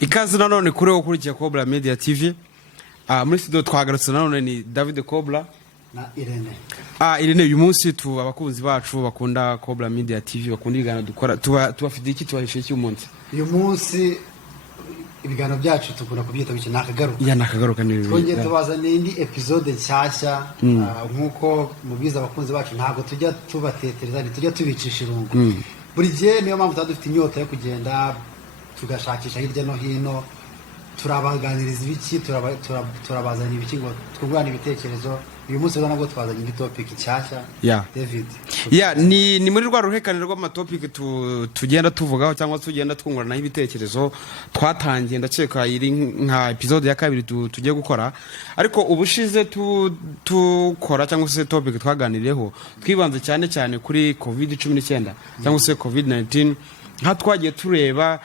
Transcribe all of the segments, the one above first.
ikaze nanone kuri wo kurikiye Cobra Media TV. Muri studio twagarutse nanone ni David Cobra na Irene. Irene uyu munsi abakunzi bacu bakunda Cobra Media TV bakunda igana dukora tubafite iki tubahishe iki umunsi. Uyu munsi ibigano byacu tukunda kubyita biki nakagaruka. Ya nakagaruka ni twongeye tubazaniye indi episode nshyashya nkuko mubiza abakunzi bacu ntago tujya tubatetereza tujya tubicisha irungu. Buri gihe niyo mpamvu dufite inyota yo kugenda tugashakisha hirya no hino turabaganiriza ibiki turabazana ibiki ngo twungurane ibitekerezo. Uyu munsi rero nabwo twazanye indi topic nshyashya David. Ni muri rwa ruhekaniro rw'amatopic tugenda tuvugaho cyangwa tugenda twungurana ibitekerezo twatangiye ndakeka iri nka episode ya kabiri tugiye gukora, ariko ubushize tukora cyangwa se topic twaganiriyeho twibanze cyane kuri COVID-19 cyangwa se COVID-19 nka twagiye tureba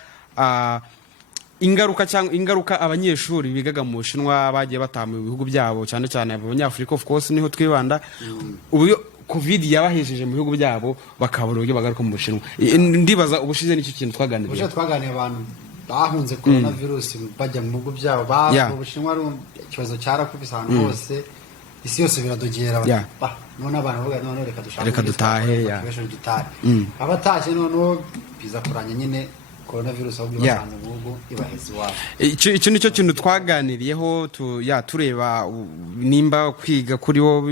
ingaruka abanyeshuri bigaga mu Bushinwa bagiye bataha mu bihugu byabo cyane abanyafrika of course niho twibanda. Ubu COVID yabahejeje mu bihugu byabo bakabura uburyo bagaruka mu Bushinwa. Ndibaza ubushize n'icyo kintu twaganiriye abantu bahunze coronavirus bajya mu bihugu byabo mu Bushinwa ari ikibazo cyarakubise ahantu hose isi yose biradogera none abantu bavuga none reka dutahe abatashye none biza kuranya nyine coronavirus ahubwo basanze mu bihugu ibaheze iwabo. Icyo nicyo kintu twaganiriyeho tureba nimba kwiga kuri wo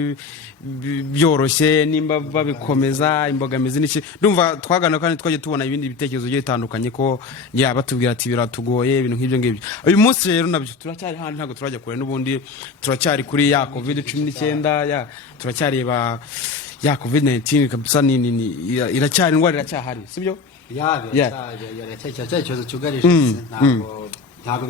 byoroshye nimba babikomeza imbogamizi n'iki. Ndumva twaganira kandi twagiye tubona ibindi bitekerezo bigiye bitandukanye ko batubwira ati biratugoye ibintu nk'ibyo ngibyo. Uyu munsi rero nabyo turacyari handi ntabwo turajya kure n'ubundi turacyari kuri ya COVID-19 turacyareba ya COVID-19 kabisa iracyari indwara iracyahari sibyo? Ikibazo cyugarije ntabwo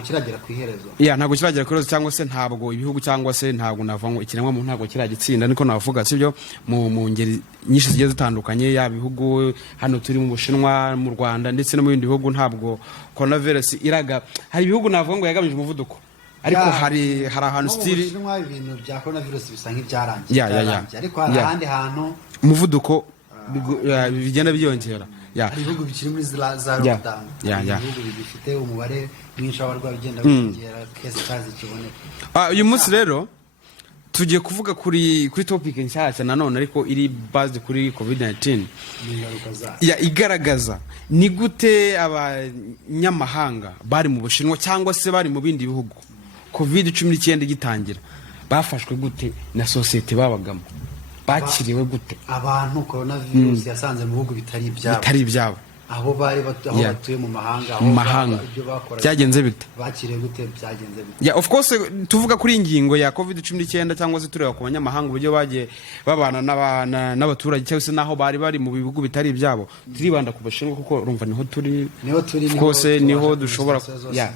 kiragera ku iherezo. Ntabwo kiragera ku iherezo cyangwa se ntabwo ibihugu cyangwa se ntabwo navango ikiremwa mu ntabwo kiragitsinda niko navuga sibyo mu ngeri nyinshi zigiye zitandukanye ibihugu hano turi mu Bushinwa mu Rwanda ndetse no mu bindi bihugu ntabwo coronavirus iraga. Hari ibihugu navuga ngo yagamije umuvuduko ariko hari ahantu still ibintu bya coronavirus bisa nk'ibyarangiye ariko hari ahandi hantu umuvuduko bigenda byongera. Ibihugu bikiri muri za lockdown ibihugu bifite umubare mwinshi w'abarwayi ugenda wiyongera kese kazi kiboneka. Uyu munsi rero tugiye kuvuga kuri topic nshyashya nanone ariko iri based kuri COVID-19 igaragaza ni gute abanyamahanga bari mu Bushinwa cyangwa se bari mu bindi bihugu COVID-19 gitangira bafashwe gute na society babagamo bakiriwe gute abantu coronavirus yasanze mu bihugu bitari ibyabo aho batuye mu mahanga ibyo bakora byagenze bite bakiriwe gute byagenze bite. Of course tuvuga kuri ingingo ya COVID-19 cyangwa se tureba ku banyamahanga uburyo bagiye babana n'abaturage cyangwa se naho bari mu bihugu bitari ibyabo turibanda ku Bushinwa kuko urumva niho turi kose niho dushobora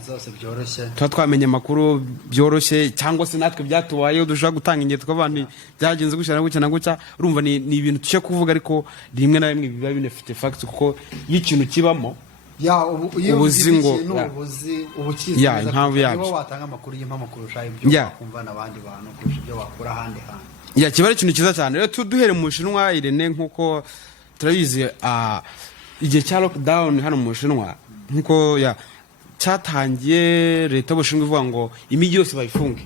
zose byoroshye twamenye amakuru byoroshye cyangwa se natwe byatubayeho dushaka gutanga ingero tw'abantu byagenze gutya urumva ni ibintu cyo kuvuga ariko rimwe na rimwe biba binafite facts kuko ikintu kibamo ubuzi ngo ubukizi impamvu yabyo watanga amakuru y'impamakuru ibyo wakumva n'abandi bantu kurusha ibyo wakura ahandi hantu kiba ari ikintu cyiza cyane. Rero duhere mu Bushinwa Irene nkuko turabizi igihe cya lockdown hano mu Bushinwa nkuko cyatangiye leta y'Ubushinwa ivuga ngo imijyi yose bayifunge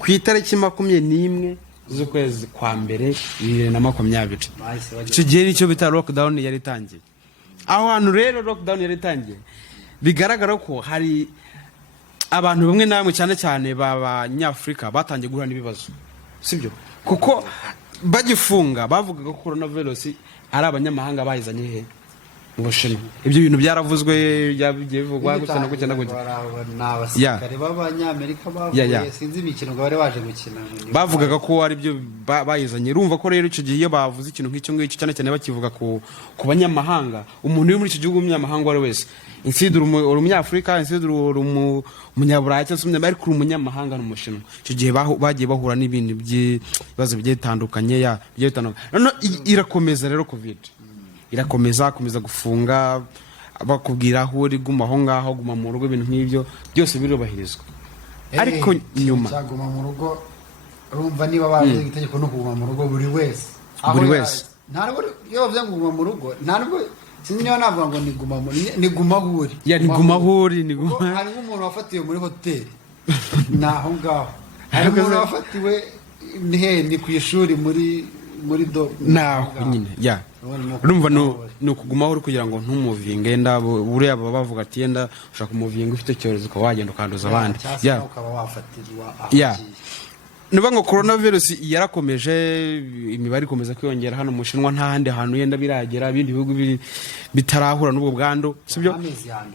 ku itariki 21 z'ukwezi kwa mbere 2020. Icyo gihe nicyo bita lockdown yari itangiye. Aho hantu rero lockdown yari itangiye bigaragara ko hari abantu bamwe na bamwe cyane b'abanyafrika batangiye guhura n'ibibazo sibyo kuko bagifunga bavugaga ko coronavirus ari abanyamahanga bayizanye he mu Bushinwa. Ibyo bintu byaravuzwe byagiye bivugwa gusa no gukina n'abasirikare b'abanyamerika bavuye sinzi imikino bari baje gukina bavugaga ko ari byo bayizanye. Urumva ko rero icyo gihe iyo bavuze ikintu nk'icyo ngicyo cyane bakivuga ku banyamahanga umuntu uri muri icyo gihugu umunyamahanga wari wese insidura umunyafrika insidura umunyaburayi cyangwa se ariko umunyamahanga n'umushinwa. Icyo gihe bagiye bahura n'ibindi by'ibibazo bigiye bitandukanye none irakomeza rero COVID irakomeza gufunga bakubwira aho uri guma aho ngaho guma mu rugo ibintu nk'ibyo byose birubahirizwa ariko nyuma cyaguma mu rugo urumva niba bavuze itegeko no kuguma mu rugo buri wese buri wese ntabwo iyo bavuze ngo kuguma mu rugo ntabwo sinzi niba navuga ngo ni guma huri ya ni guma huri ni kuko guma hari nk'umuntu wafatiwe muri hoteli ni aho ngaho hari umuntu wafatiwe ni ku ishuri muri do naho nyine ya urumva ni ukuguma huri kugira ngo ntumuvinge yenda buriya baba bavuga ati yenda ushaka kumuvinga ufite icyorezo ukaba wagenda ukanduza abandi ya ukaba wafatirwa aho ya niba ngo coronavirus yarakomeje imibare ikomeza kwiyongera hano mu Bushinwa nta handi hantu yenda biragera ibindi bihugu bitarahura n'ubwo bwandu sibyo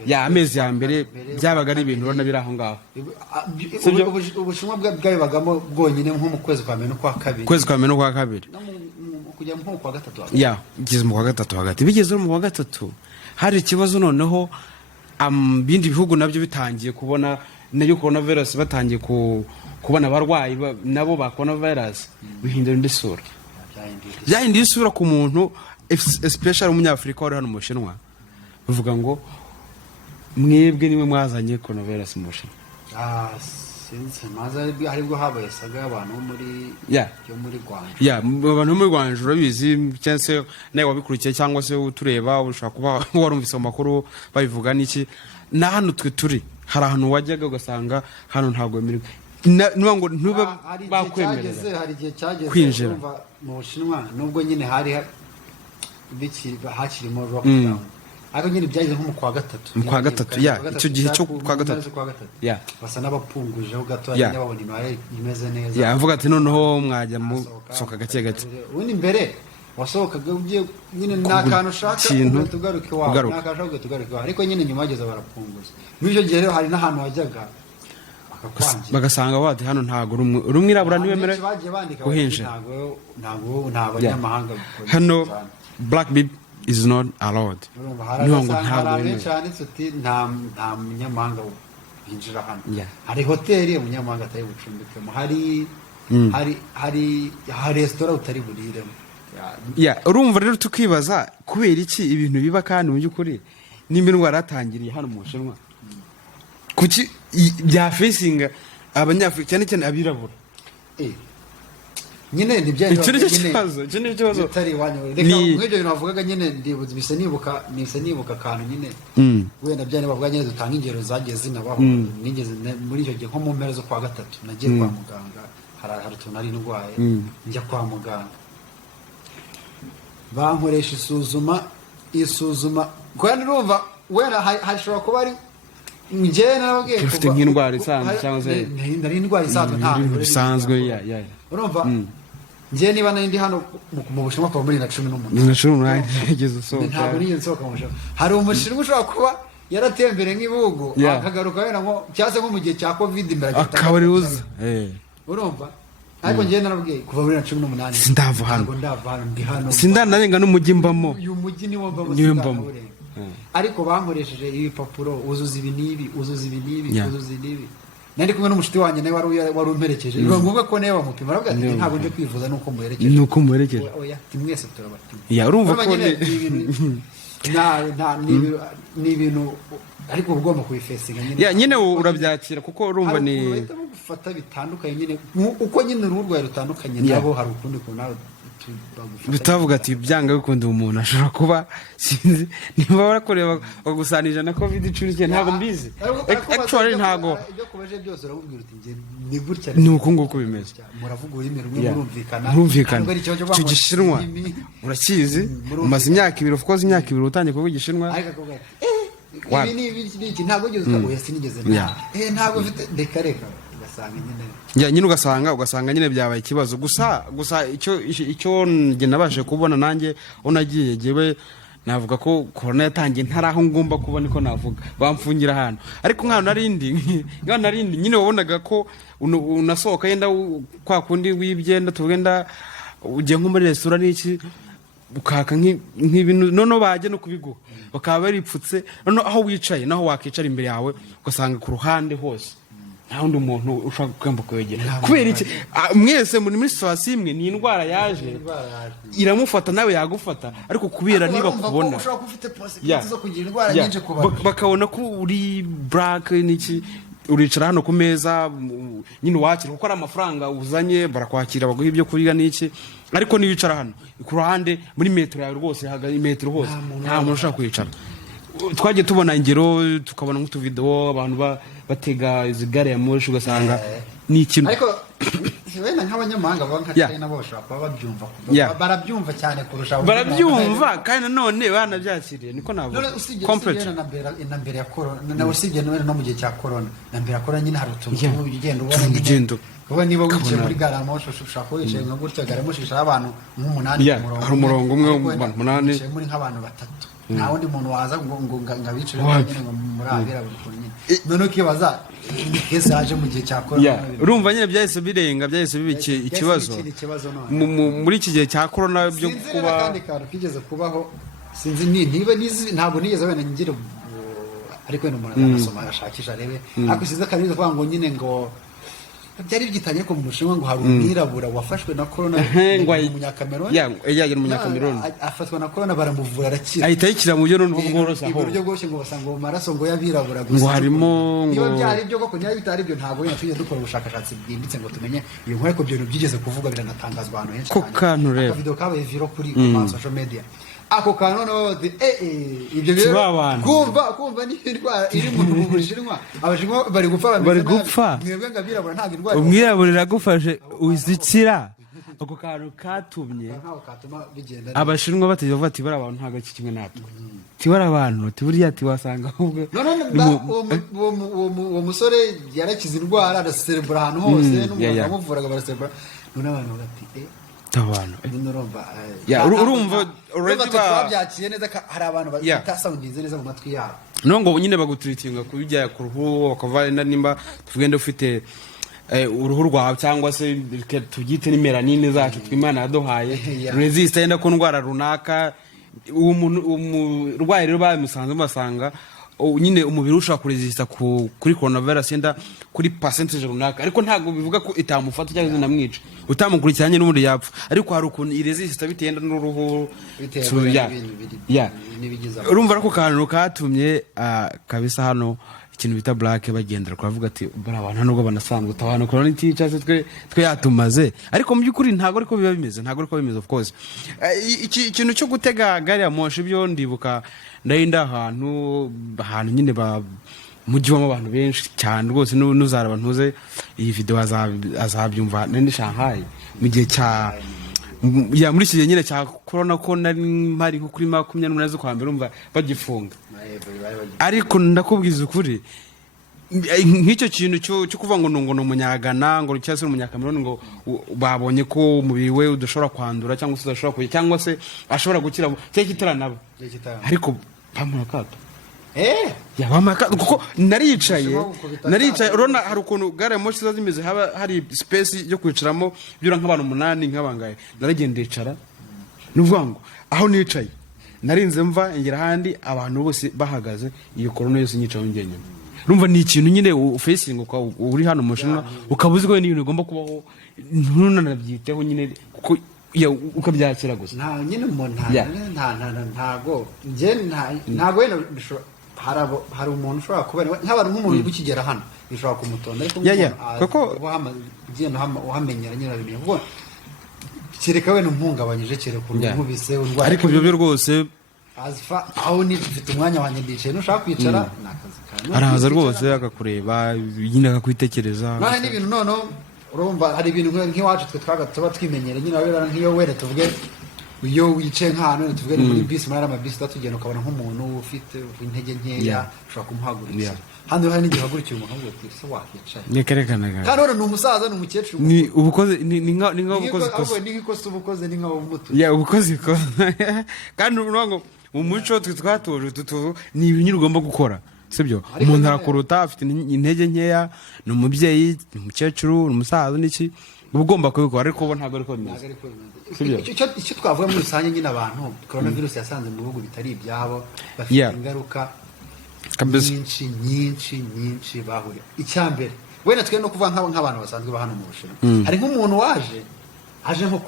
ya amezi ya mbere byabaga ari ibintu urabona biri aho ngaho Ubushinwa bwabibagamo bwonyine nko mu kwezi kwa mbere no kwa kabiri kujya nko kwa gatatu ya bigeze mu kwa gatatu hagati bigeze mu kwa gatatu hari ikibazo noneho bindi bihugu nabyo bitangiye kubona nayo coronavirus batangiye kubona abarwayi nabo ba coronavirus bihindura indi sura byahinduye isura ku muntu especially umunyafrika wari hano mu Bushinwa bivuga ngo mwebwe niwe mwazanye coronavirus mu Bushinwa sinzi maza aribwo habaye saga abantu muri yo muri Rwanda abantu muri Rwanda urabizi cyangwa nawe wabikurikiye cyangwa se utureba ushaka kuba warumvise amakuru babivuga n'iki na hano twe turi hari ahantu wajyaga ugasanga hano ntabwo wemerewe ngo ntuba bakwemerera hari igihe cyageze kwinjira mu Bushinwa nubwo nyine hakirimo lockdown ariko nyine byageze nko mu kwa gatatu icyo gihe cyo kwa gatatu basa n'abapungujeho gato babona imibare imeze neza avuga ati noneho mwajya musohoka gake gake ubundi mbere wasohokaga ugiye nyine nta kantu ushaka tugaruke iwawe ariko nyine nyuma yageze barapunguza muri icyo gihe rero hari n'ahantu wajyaga bagasanga wati hano ntago rumwirabura niwemere guhinjira nta banyamahanga hano black people is not allowed niho ngo ntabwo cyane tuti nta munyamahanga binjira hano hari hoteli umunyamahanga atari bucumbikemo hari resitora utari buriremo urumva rero tukibaza kubera iki ibintu biba kandi mu by'ukuri nimba indwara yatangiriye hano mu Bushinwa kuki bya facinga abanyafrika cyane cyane abirabura nyine ntibyari ikibazo bitari wanyu reka nk'ibyo bintu bavugaga nyine ndibuze bisa nibuka akantu nyine wenda byane bavuga nyine dutanga ingero zagiye zinabaho nigeze muri icyo gihe nko mu mpera zo kwa gatatu nagiye kwa muganga hari utuntu nari ndwaye njya kwa muganga bankoresha isuzuma kandi urumva wera hashobora kuba ari njye narabwiye ufite nk'indwara isanzwe cyangwa se ndari indwara isanzwe ntabwo bisanzwe urumva njye niba nari ndi hano mu Bushinwa kuva muri 2018 yageze usohoka ntabwo nigeze nsohoka mu Bushinwa hari umushinwa ushobora kuba yaratembere nk'ibihugu akagaruka wenda nko cyase nko mu gihe cya covid mbere akabari uza urumva ariko njye narabwiye kuva muri 2018 sindava hano ndi hano sindanarenga n'umujyi mbamo uyu mujyi niwo mbamo ariko bankoresheje ibipapuro uzuza ibi n'ibi nari kumwe n'umushiti wanjye nawe wari umperekeje biba ngombwa ko nawe bamupima aravuga ati ntabwo nje kwivuza nuko muherekeje oya mwese turabapima urumva ko ni ibintu ariko ugomba kubifesinga nyine urabyakira kuko urumva ni gufata bitandukanye nyine uko nyine uruhu rwawe rutandukanye nabo hari ukundi kuntu bitavuga ati byanga bikunda umuntu ashobora kuba sinzi niba barakoreba bagusanije na covid-19 ntabwo mbizi actually ntago ibyo kubaje byose urabubwira uti nge ni gutya ni uko nguko bimeze muravuga ururimi rumwe murumvikana icyo gishinwa urakizi umaze imyaka 2 of course imyaka 2 utangiye kuvuga igishinwa ibi ni ntabwo ugeze ukagoya sinigeze ntabwo mfite reka nyine ugasanga nyine byabaye ikibazo gusa icyo njye nabashe kubona nanjye unagiye jewe navuga ko corona yatangiye ntaraho ngomba kuba niko navuga bamfungira ahantu ariko nk'ahantu narindi nyine wabonaga ko unasohoka yenda kwa kundi wibyenda tugenda ugiye nko muri restaurant n'iki ukaka nk'ibintu none baje no kubiguha bakaba baripfutse none aho wicaye naho wakicara imbere yawe ugasanga ku ruhande hose nta wundi muntu ushaka kugamba kwegera kubera iki mwese muri situation imwe ni indwara yaje iramufata nawe yagufata ariko kubera niba kubona bakabona ko uri black n'iki uricara hano ku meza nyine wakira kuko ari amafaranga uzanye barakwakira baguha ibyo kurya n'iki ariko niba wicara hano ku ruhande muri metero yawe rwose metero hose nta muntu ushaka kwicara twagiye tubona ingero tukabona nk'utuvidewo abantu batega izi gare ya moshi ugasanga ni ikintu ariko wenda nk'abanyamahanga baba nka China bo bashobora kuba babyumva barabyumva cyane kurusha barabyumva kandi nanone banabyakiriye niko navuga complete na mbere ya corona na usibye no mu gihe cya corona na mbere ya corona nyine hari utuntu ugenda ubona kuba niba wicaye muri gare ya moshi ushobora kuba wicaye nka gutya gare ya moshi ishara abantu nk'umunani hari umurongo umwe w'abantu umunani muri nk'abantu batatu nta wundi muntu waza ngo ngabicire nyine ngo muri Abirabura nyine none ukibaza kese haje mu gihe cya corona urumva nyine byahise birenga byahise biba ikibazo muri iki gihe cya corona byo kuba kandi kantu kigeze kubaho sinzi niba ntabwo nigeze wenda ngire ariko wenda umuntu arasoma agashakisha arebe ariko sinzi akabiriza kuvuga ngo nyine ngo byari byitanye ko mu Bushinwa ngo hari umwirabura wafashwe na corona umunyakameroni yagira umunyakameroni afatwa na corona baramuvura arakira ahita yikira mu buryo bworoshye aho uburyo bwose ngo basanga mu maraso ngo y'abirabura gusa ngo harimo ngo byari byo koko nyari bitari byo ntabwo yenda tujye dukora ubushakashatsi bwimbitse ngo tumenye iyo nkuru ko byo byigeze kuvuga biranatangazwa ahantu henshi ko kantu rero video kabaye viro kuri social media ako kantu no ibyo kumva ni indwara iri mu Bushinwa abashinwa bari gupfa mwebwe ngabirabura ntabwo indwara umwirabura iragufashe uzikira ako kantu katumye abashinwa bategeka bati bari abantu ntabwo iki kimwe natwe tibara abantu tiburiya tiwasanga ahubwo uwo musore yarakize indwara araserebura ahantu hose n'umuntu amuvuraga baraserebura none abantu bati abantu urumva twabyakiye neza hari abantu batasoundinze neza mu matwi yabo no ngo nyine baguturitinga kubijya ku ruhu bakava nimba tugende ufite uruhu rwawe cyangwa se tubyite n'imelanine zacu twimana yaduhaye resist yenda ku ndwara runaka umurwayi rero bamusanze basanga nyine umubiri ushobora kuresista kuri coronavirus yenda kuri percentage runaka ariko ntabwo bivuga ko itamufata cyangwa inamwica utamukurikiranye n'ubundi yapfa ariko hari ukuntu iresista bitenda n'uruhu urumva ko kantu katumye kabisa hano ikintu bita black bagendera kuvuga ati bari abantu nubwo banasanzwe tabana corona itica twe yatumaze ariko mu byukuri ntago ariko biba bimeze of course ikintu cyo gutega gari ya moshi byo ndibuka ndahinda ahantu nyine mujyamo abantu benshi cyane rwose n'uzaraba ntuze iyi video azabyumva nende Shanghai mu gihe cya muri iki gihe nyine cya corona ko nari mpari nko kuri 28 z'ukwa mbere umva bagifunga ariko ndakubwiza ukuri nk'icyo kintu cyo kuvuga ngo ni umunyagana ngo cyangwa se umunyakameroni ngo babonye ko umubiri we udashobora kwandura cyangwa se udashobora kujya cyangwa se ashobora gukira cyangwa kitaranaba ariko bamurakato kuko naricaye urabona hari ukuntu gare ya moshi ziba zimeze haba hari space yo kwicaramo byura nk'abantu 8 nk'abangaye naragenda ndicara nuvuga ngo aho nicaye narinze mva ingera handi abantu bose bahagaze iyo corona yose nyicaho ngenye rumva ni ikintu nyine facing uri hano mu Bushinwa ukabuzwe n'ibintu ugomba kubaho ntunanabyiteho nyine kuko ukabyakira gusa nta nyine umuntu ntago wenda hari umuntu ushobora kubera nk'abantu nk'umuntu ukigera hano bishobora kumutonda ariko ugenda uhamenyera nyine babimenya kuko kereka wenda umuhungabanyije kereka urumubise urwaye ariko ibyo byo rwose aho nifite umwanya wanjye ndicaye nushaka kwicara nakazi kantu arahaza rwose akakureba nyine akakwitekereza none n'ibintu none urumva hari ibintu nk'iwacu twe tuba twimenyere nyine wabera nk'iyo wera tuvuge iyo wicaye nk'ahantu tuvuge muri bisi muri amabisi tugenda ukabona nk'umuntu ufite intege nkeya ushobora kumuhagurukira hano hari n'igihe uhagurukira umuntu ngo se wakwicaye nekerekanaga kandi ni umusaza ni umukecuru ni ubukoze ni nka ubukoze ni nk'ikosa ubukoze ni nka umutu ubukoze kandi uvuga ngo mu muco twatuje ni ibintu ugomba gukora sibyo umuntu arakuruta afite intege nkeya ni umubyeyi ni umukecuru ni umusaza n'iki uba ugomba kubikora ariko ubu ntabwo ariko bimeze icyo twavuga muri rusange nyine abantu coronavirus yasanze mu bihugu bitari ibyabo bafite ingaruka nyinshi bahuriye icyambere wenda twe no kuvuga nk'abantu basanzwe bahano mu Bushinwa hari nk'umuntu aje nko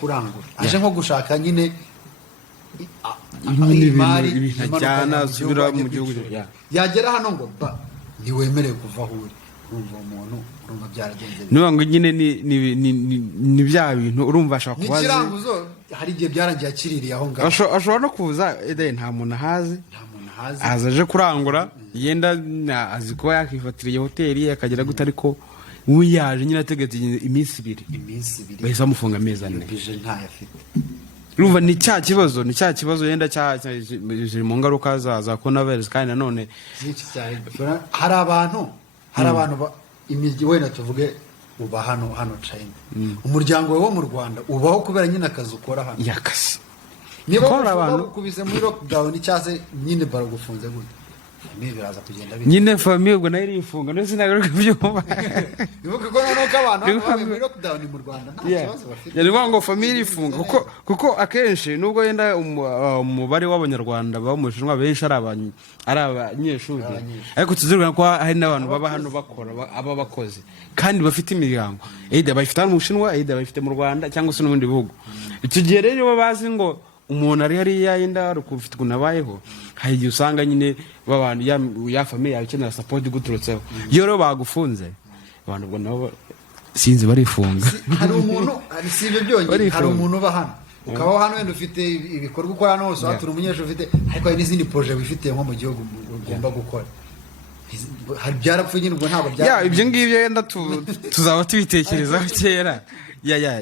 kurangura aje nko gushaka nyine ibintu ajyana asubira mu gihugu yagera hano ngo ntiwemerewe kuva aho uri urumva umuntu urumva byaragenze niba ngo nyine ni bya bintu urumva ashaka kubaza n'ikiranguzo hari igihe byarangiye akiririye aho ngaho ashobora no kuza nta muntu ahazi azaje kurangura yenda azi kuba yakifatira iyo hoteli akagera gute ariko we yaje nyine ategetse iminsi ibiri bahise bamufunga amezi 4 urumva ni cya kibazo yenda ziri mu ngaruka za coronavirus kandi nanone hari abantu imijyi wenda tuvuge uba hano China umuryango wawe wo mu Rwanda ubaho kubera nyine akazi ukora hano yakasi niba abantu kubise muri lockdown cyase nyine baragufunze gute famille biraza kugenda nyine famille ubwo nayo irifunga no sinagaruka byumva bivuga ko noneho abantu bari muri lockdown mu Rwanda nta kibazo bafite yari ngo famille ifunga kuko akenshi nubwo yenda umubare w'abanyarwanda baba mu Bushinwa benshi ari abanyeshuri ariko tuzirwana ko hari n'abantu baba hano bakora aba bakoze kandi bafite imiryango either bayifite mu Bushinwa either bayifite mu Rwanda cyangwa se no mu bindi bihugu icyo gihe rero babazi ngo umuntu ari hariya yenda rukufite kunabayeho hari igihe usanga nyine babantu ya famille yawe ikenera support guturutseho iyo rero bagufunze abantu ubwo nabo sinzi barifunga hari umuntu si ibyo byonyine hari umuntu uba hano ukaba hano wenda ufite ibikorwa ukora hano hose watura umunyeshuri ufite ariko hari n'izindi projet wifitiye nko mu gihugu ugomba gukora hari byarapfuye nyine ubwo ntabwo ibyo ngibyo yenda tuzaba tubitekerezaho kera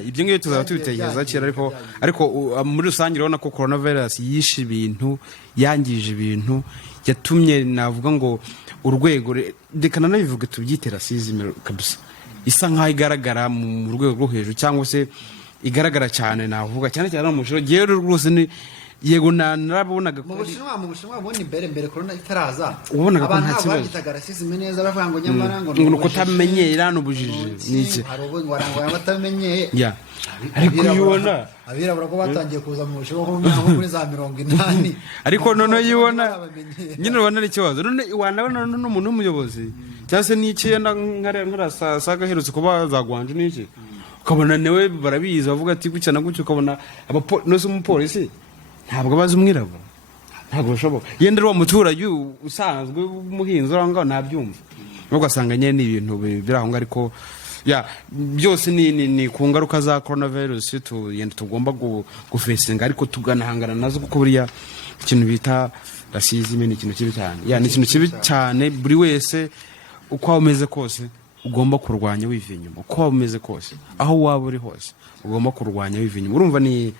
ibyo ngibyo tuzaba tubitekereza kera ariko muri rusange urabona ko coronavirus yishe ibintu yangije ibintu yatumye navuga ngo urwego reka nanabivuga tubyite racisme kabisa isa nkaho igaragara mu rwego rwo hejuru cyangwa se igaragara cyane navuga cyane mu mushiro gero rwose ni yego narabonaga mu Bushinwa ubona imbere corona itaraza ubonaga ko nta kibazo bagitaga racisme neza bavuga ngo nyamara ngo nuko tamenyera n'ubujiji niki hari ubwo warangwa abatamenyeye ariko yibona abirabura ko batangiye kuza mu Bushinwa nko muri za 80 ariko none yibona nyine ubona ari kibazo none wanabona n'umuntu w'umuyobozi cyase n'iki yenda nkarasaga herutse kuba zagwanje n'iki ukabona newe barabizi bavuga ati gucana gucyo ukabona no umupolisi ntabwo bazi umwirabura ntabwo bishoboka yenda uwo muturage usanzwe umuhinzi aho nabyumva ugasanga nyine ni ibintu biri aho ariko byose ni ku ngaruka za coronavirus yenda tugomba gufesinga ariko tuganahangana nazo kuko buriya ikintu bita racisme ni ikintu kibi cyane ni ikintu kibi cyane buri wese uko umeze kose ugomba kurwanya wiva inyuma uko umeze kose aho waba uri hose ugomba kurwanya wiva inyuma urumva ni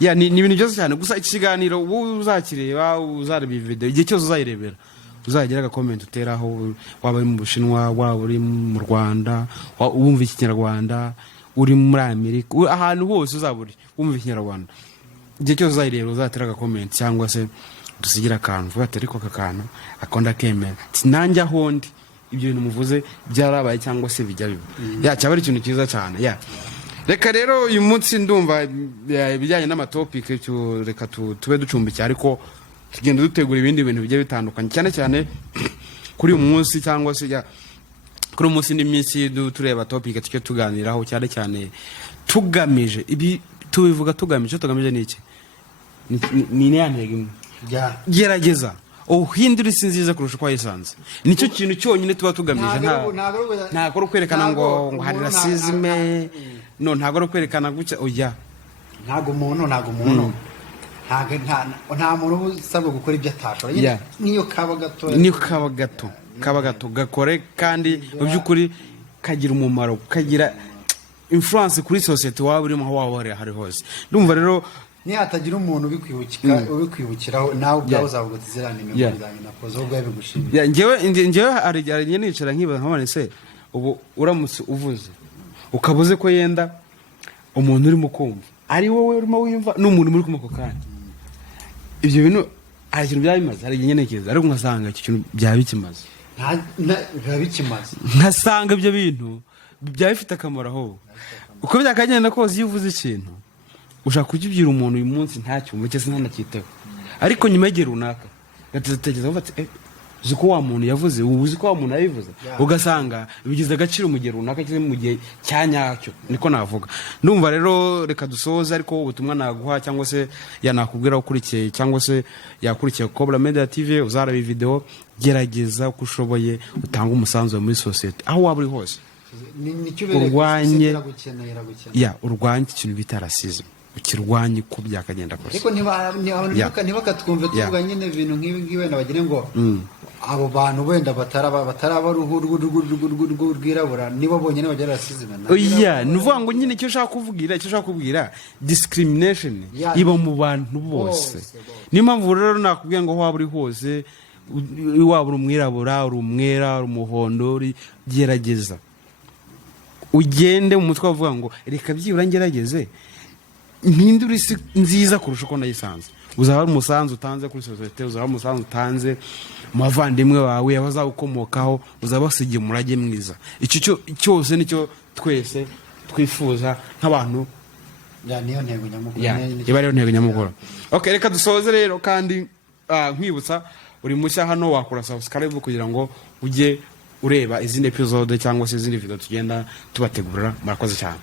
ibintu byose cyane gusa ikiganiro uzakireba uzareba video igihe cyose uzayirebera uzagira comment uteraho waba uri mu Bushinwa waba uri mu Rwanda wumva ikinyarwanda uri muri Amerika ahantu hose uzaburi wumva ikinyarwanda igihe cyose uzayireba uzatera comment cyangwa se dusigira akantu vuga ati ariko akakantu akonda kemera nanjye ahondi ibyo bintu muvuze byarabaye cyangwa se bijya biba cyaba ari ikintu cyiza cyane reka rero uyu munsi ndumva ibijyanye n'amatopike reka tube ducumbikiye ariko tugenda dutegura ibindi bintu bigiye bitandukanye cyane cyane kuri uyu munsi cyangwa se kuri uyu munsi n'iminsi tureba topike tujye tuganiraho cyane cyane tugamije ibi tubivuga tugamije ni iki ni ntego imwe gerageza uhindura isi nziza kurusha uko wayisanze nicyo kintu cyonyine tuba tugamije ntabwo ari ukwerekana ngo hari racisme ntabwo ari ukwerekana gutya ntabwo umuntu nta muntu usabwa gukora ibyo atashobora niyo kaba gato gakore kandi mu by'ukuri kagira umumaro kagira influence kuri society waba urimo aho waba hari hose ndumva rero hatagira umuntu ubikwibukiraho nawe ubwawe uzavuga uti zirane imibiri zanjye nakoze aho ubwawe bigushimira njyewe hari nicara nkibaza nkabone se ubu uramutse uvuze ukabuze ko yenda umuntu urimo kumva ari wowe urimo wimva n'umuntu muri kumako kandi ibyo bintu hari ikintu byaba bimaze hari igihe ntekereza ariko nkasanga icyo kintu byaba bikimaze nkasanga ibyo bintu byaba bifite akamaro aho uko byakagenda kose iyo uvuze ikintu ushaka kukibwira umuntu uyu munsi ntacyumve cyangwa se ntanakiteho ariko nyuma y'igihe runaka gatekereza uvuga ati uzi ko wa muntu yavuze ubu uzi ko wa muntu yabivuze ugasanga bigize agaciro mu gihe runaka cyangwa mu gihe cya nyacyo niko navuga. Ndumva rero reka dusoze, ariko ubutumwa naguha cyangwa se yanakubwira ukurikiye cyangwa se yakurikiye Cobra Media TV uzaraba video, gerageza uko ushoboye utanga umusanzu muri society aho waba uri hose. Urwanye urwanye ikintu bita racism, ukirwanye uko byakagenda kose. Ariko ntibakatwumve tuvuga nyine ibintu nk'ibi wenda bagire ngo abo bantu wenda bataraba uruhu rwirabura nibo bonyine bagira racism. Nuvuga ngo nyine icyo ushaka kubwira discrimination iba mu bantu bose. Niyo mpamvu rero nakubwiye ngo waba uri hose, waba uri umwirabura, uri umwera, uri umuhondo, gerageza ugende mu mutwe wavuga ngo reka byibura ngerageze impindura isi nziza kurusha uko nayisanze. Uzaba ari umusanzu utanze kuri society, uzaba ari umusanzu utanze mu bavandimwe bawe abazagukomokaho, uzaba basigiye umurage mwiza. Icyo cyose nicyo twese twifuza nk'abantu. Niyo ntego nyamukuru. Iba rero ntego nyamukuru. Okay, reka dusoze rero kandi nkwibutsa uri mushya hano wakora subscribe kugira ngo ujye ureba izindi episode cyangwa se izindi video tugenda tubategurira. Murakoze cyane.